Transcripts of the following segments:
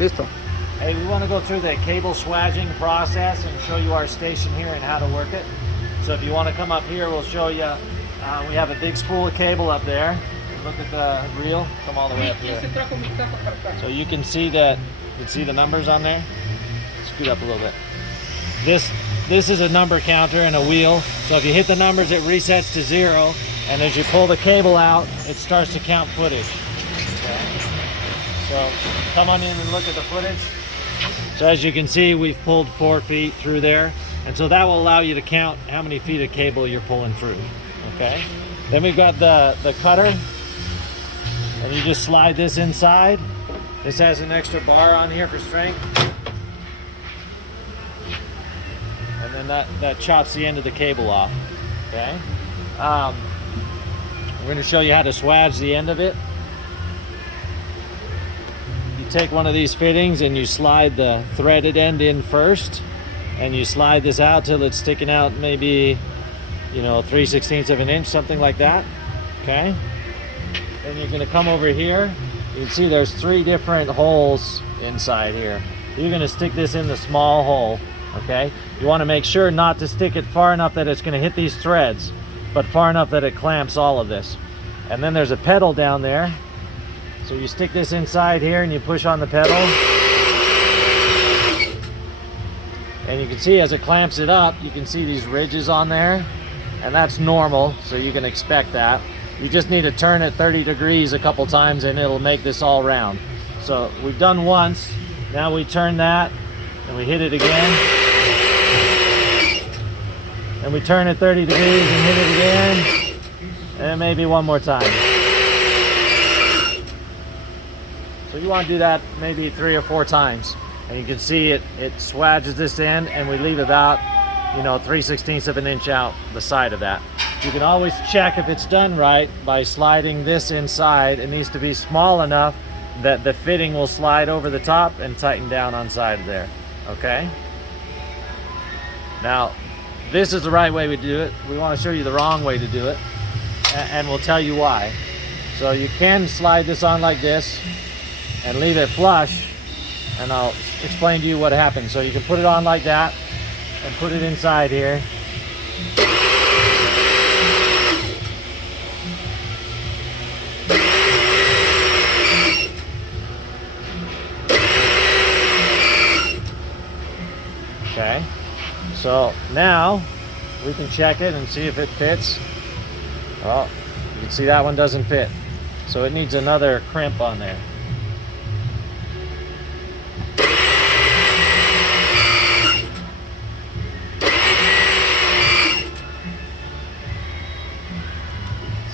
Listo. Hey, we want to go through the cable swaging process and show you our station here and how to work it. So if you want to come up here, we'll show you. We have a big spool of cable up there. Look at the reel. Come all the way up here. So you can see that. You can see the numbers on there. Scoot up a little bit. This is a number counter and a wheel. So if you hit the numbers, it resets to 0. And as you pull the cable out, it starts to count footage. Okay. So come on in and look at the footage. So as you can see, we've pulled 4 feet through there. And so that will allow you to count how many feet of cable you're pulling through. Okay. Then we've got the cutter. And you just slide this inside. This has an extra bar on here for strength. And then that chops the end of the cable off. Okay. We're going to show you how to swage the end of it. You take one of these fittings and you slide the threaded end in first, and you slide this out till it's sticking out maybe, 3/16 of an inch, something like that. Okay. Then you're going to come over here. You can see there's 3 different holes inside here. You're going to stick this in the small hole. Okay. You want to make sure not to stick it far enough that it's going to hit these threads, but far enough that it clamps all of this. And then there's a pedal down there. So you stick this inside here and you push on the pedal. And you can see as it clamps it up, you can see these ridges on there. And that's normal, so you can expect that. You just need to turn it 30 degrees a couple times and it'll make this all round. So we've done once. Now we turn that and we hit it again. And we turn it 30 degrees and hit it again. And maybe one more time. So you want to do that maybe 3 or 4 times. And you can see it swages this end, and we leave about 3/16 of an inch out the side of that. You can always check if it's done right by sliding this inside. It needs to be small enough that the fitting will slide over the top and tighten down on side there. Okay? Now, this is the right way we do it. We want to show you the wrong way to do it, and we'll tell you why. So you can slide this on like this and leave it flush, and I'll explain to you what happens. So you can put it on like that and put it inside here. Okay. So now we can check it and see if it fits. Well, you can see that one doesn't fit. So it needs another crimp on there.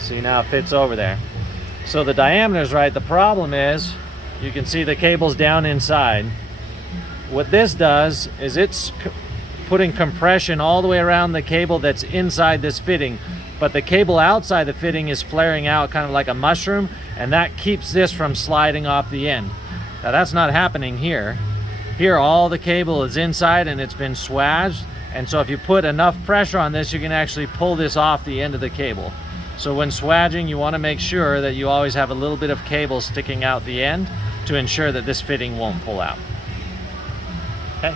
See, now it fits over there. So the diameter's right. The problem is you can see the cable's down inside. What this does is it's putting compression all the way around the cable that's inside this fitting, but the cable outside the fitting is flaring out kind of like a mushroom, and that keeps this from sliding off the end. Now that's not happening here. Here all the cable is inside and it's been swaged, and so if you put enough pressure on this, you can actually pull this off the end of the cable. So when swaging, you want to make sure that you always have a little bit of cable sticking out the end to ensure that this fitting won't pull out. Okay.